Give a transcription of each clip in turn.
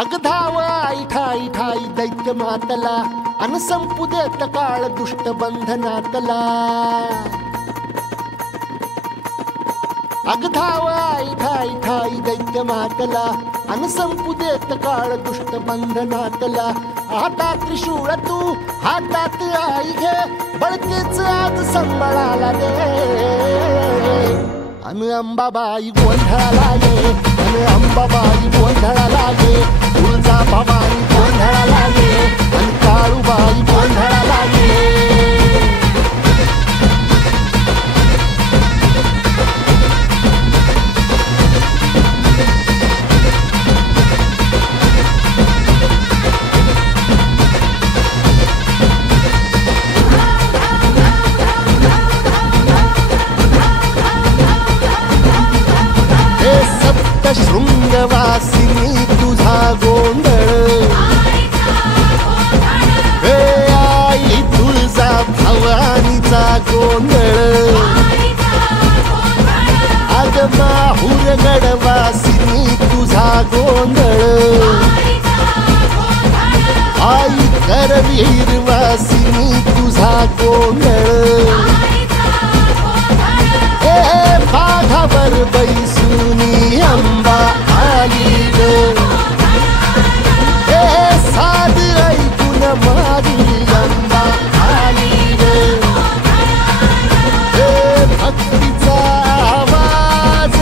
अग धाव आई ठाई ठाई दैत्य मातला अन संपू देत काळ दुष्ट बंधनातला। अग धाव आई ठाई ठाई दैत्य मातला अन संपू देत काळ दुष्ट बंधनातला। हातात त्रिशूळ तू हातात आई घे बळकेच आज संबळाला दे। अन अंबाबाई गोंधळाला ये अन अंबाबाई गोंधळाला ये तुळजा भवानी गोंधळाला ये अन काळूबाई गोंधळाला ये। शृंगवासिनी तुझा गोंधळ हे आई तुळजा भवानीचा गोंधळ। अग माहूर गडवासिनी तुझा गोंधळ आई करवीर वासिनी तुझा गोंधळ। हे बाघावर बैसुनी अंबा आली ग हे साध ऐकून माझी अंबा आली ग। हे भक्तीचा आवाज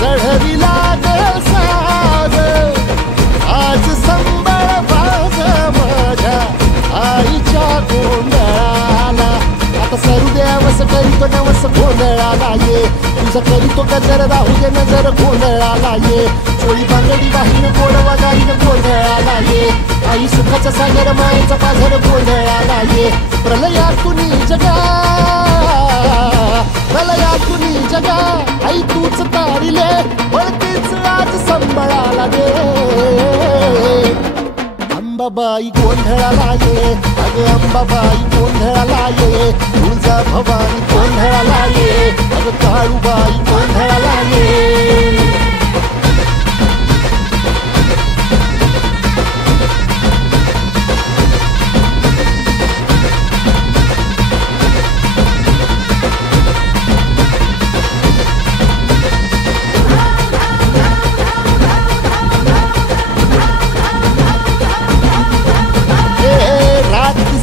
चढविला ग साज आज संबळ बाज माझ्या आईच्या गोंधळाला। आता सरुदेवस करीतो नवस गोंधळाला ये तुझं करीतो गजर राहू दे नजर गोंधळाला ये। चोळी बांगडी वाहीन गोडवा गाईन गोंधळाला ये आई सुखाचा सागर मायेचा पाझर गोंधळाला ये। प्रलयातून जगा प्रलयातून जगा आई तूच तारिले बळतेच आज संबळाला दे। अंबाबाई गोंधळाला ये अग अंबाबाई गोंधळाला ये तुळजा भवानी गोंधळाला ये अग काळूबाई गोंधळाला ये।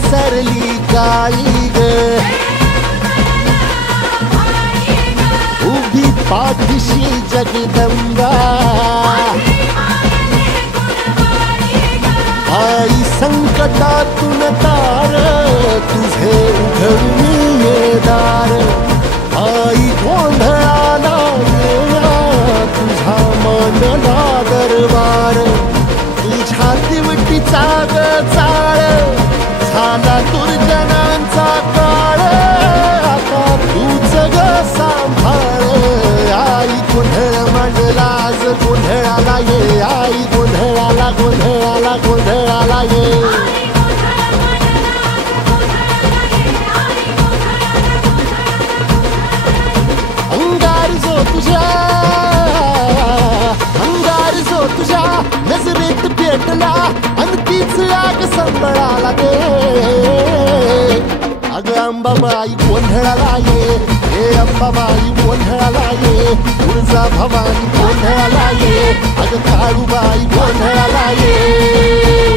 सरली काळी ग उभी पाठीशी जगदंबा आई संकटातून तार तुझे उघडून ये दार। आई गोंधळाला ये तुझा मनला दरबार तुझ्या दिवटीचा ग चाळ झाला दुर्जनांचा काळ आता तूच ग सांभाळ। आई गोंधळ मांडला आज गोंधळाला ये आई गोंधळाला गोंधळाला गोंधळाला ये। अंगार जो तुझ्या नजरेत पेटला अन तीच आग संबळाला दे। अग अंबाबाई गोंधळाला ये हे अंबाबाई गोंधळाला ये तुळजा भवानी गोंधळाला ये अग काळूबाई गोंधळाला ये।